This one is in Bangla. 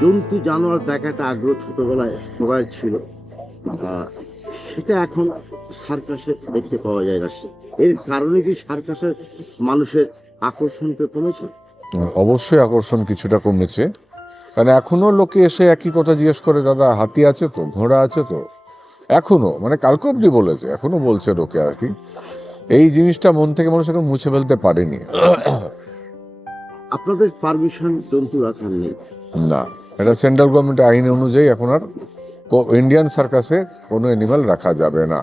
জন্তু জানোয়ার দেখাটা আগ্রহ ছোটবেলায় সবার ছিল, সেটা এখন সার্কাসে দেখতে পাওয়া যায় না। এর কারণে কি সার্কাসের মানুষের আকর্ষণটা কমেছে? অবশ্যই আকর্ষণ কিছুটা কমেছে, কারণ এখনও লোকে এসে একই কথা জিজ্ঞেস করে, দাদা হাতি আছে তো, ঘোড়া আছে তো। এখনও মানে কালকে অবধি বলেছে, এখনও বলছে লোকে আর কি। এই জিনিসটা মন থেকে মানুষ এখন মুছে ফেলতে পারেনি। আপনাদের পারমিশন জন্তু রাখার নেই? না, এটা সেন্ট্রাল গভর্নমেন্টের আইন অনুযায়ী এখন আর ইন্ডিয়ান সার্কাসে কোনো অ্যানিমাল রাখা যাবে না।